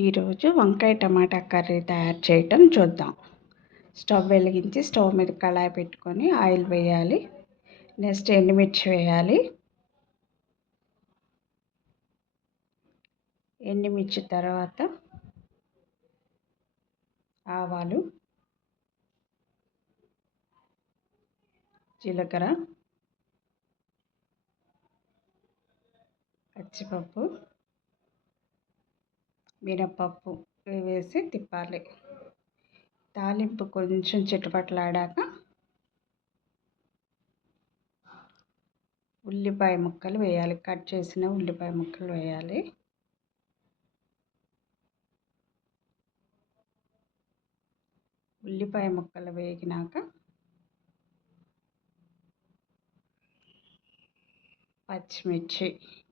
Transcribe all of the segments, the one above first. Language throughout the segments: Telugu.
ఈరోజు వంకాయ టమాటా కర్రీ తయారు చేయటం చూద్దాం. స్టవ్ వెలిగించి స్టవ్ మీద కళాయి పెట్టుకొని ఆయిల్ వేయాలి. నెక్స్ట్ ఎండుమిర్చి వేయాలి. ఎండుమిర్చి తర్వాత ఆవాలు, జీలకర్ర, పచ్చిపప్పు, మినపప్పు వేసి తిప్పాలి. తాలింపు కొంచెం చిటపటలాడాక ఉల్లిపాయ ముక్కలు వేయాలి. కట్ చేసిన ఉల్లిపాయ ముక్కలు వేయాలి. ఉల్లిపాయ ముక్కలు వేగినాక పచ్చిమిర్చి,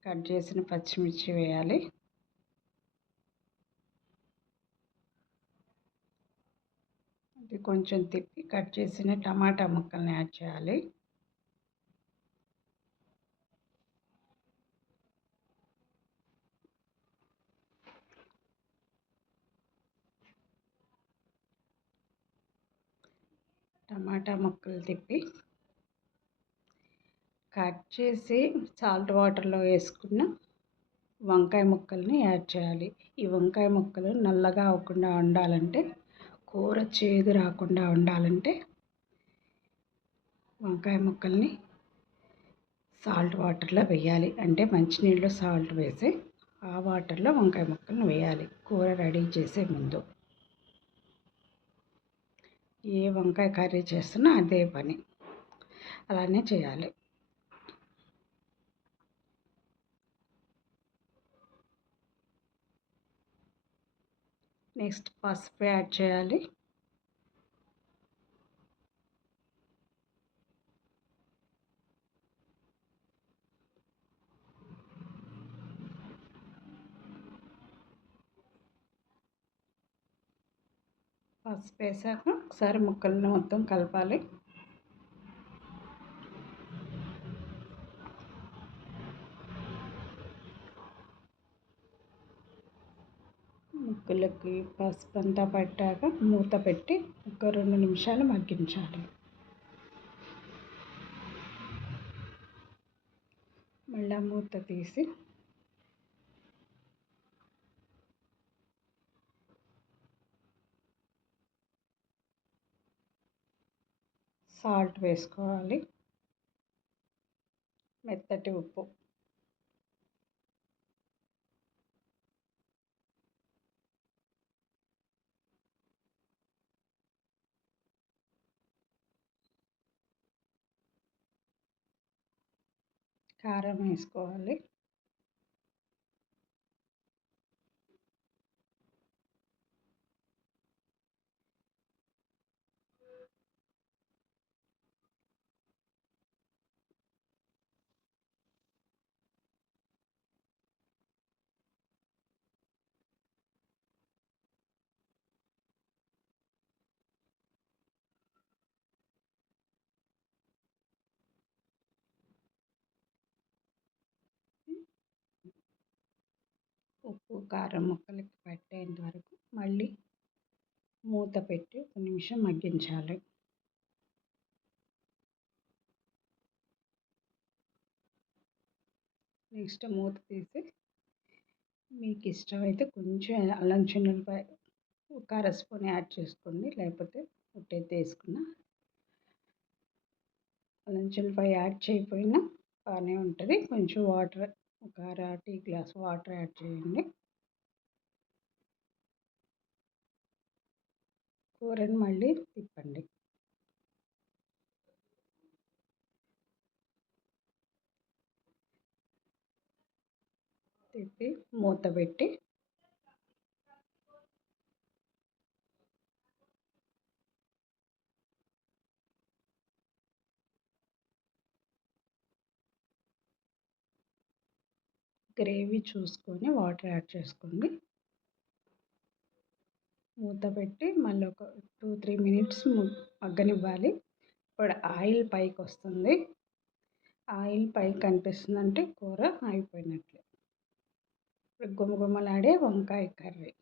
కట్ చేసిన పచ్చిమిర్చి వేయాలి. ఇది కొంచెం తిప్పి కట్ చేసిన టమాటా ముక్కల్ని యాడ్ చేయాలి. టమాటా ముక్కలు తిప్పి కట్ చేసి సాల్ట్ వాటర్లో వేసుకున్న వంకాయ ముక్కల్ని యాడ్ చేయాలి. ఈ వంకాయ ముక్కలు నల్లగా అవ్వకుండా ఉండాలంటే, కూర చేదు రాకుండా ఉండాలంటే వంకాయ ముక్కల్ని సాల్ట్ వాటర్లో వేయాలి. అంటే మంచినీళ్ళు సాల్ట్ వేసి ఆ వాటర్లో వంకాయ ముక్కల్ని వేయాలి కూర రెడీ చేసే ముందు. ఏ వంకాయ కర్రీ చేస్తున్నా అదే పని, అలానే చేయాలి. నెక్స్ట్ పసుపు యాడ్ చేయాలి. పసుపు వేసాక ఒకసారి ముక్కలను మొత్తం కలపాలి. ముక్కలకి పసుపు అంతా పట్టాక మూత పెట్టి ఒక 2 నిమిషాలు మగ్గించాలి. మళ్ళీ మూత తీసి సాల్ట్ వేసుకోవాలి. మెత్తటి ఉప్పు, కారం వేసుకోవాలి. ఉప్పు కారం ముక్కలకి పట్టేంత వరకు మళ్ళీ మూత పెట్టి 1 నిమిషం మగ్గించాలి. నెక్స్ట్ మూత తీసి మీకు ఇష్టమైతే కొంచెం అల్లం చిన్నులపాయ ఒక అర స్పూన్ యాడ్ చేసుకోండి, లేకపోతే ఉట్టయితే వేసుకున్న. అల్లం చిన్నులపాయ యాడ్ చేయకపోయినా బాగానే ఉంటుంది. కొంచెం వాటర్, ఒక అర టీ గ్లాస్ వాటర్ యాడ్ చేయండి. కూరని మళ్ళీ తిప్పండి. తిప్పి మూత పెట్టి గ్రేవీ చూసుకొని వాటర్ యాడ్ చేసుకోండి. మూత పెట్టి మళ్ళీ ఒక 2-3 మినిట్స్ మగ్గనివ్వాలి. ఇప్పుడు ఆయిల్ పైకి వస్తుంది. ఆయిల్ పైకి కనిపిస్తుందంటే కూర అయిపోయినట్లే. ఇప్పుడు గుమగుమలాడే వంకాయ కర్రీ.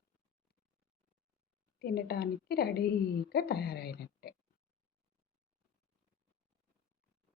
తినటానికి రెడీగా తయారైనట్టు.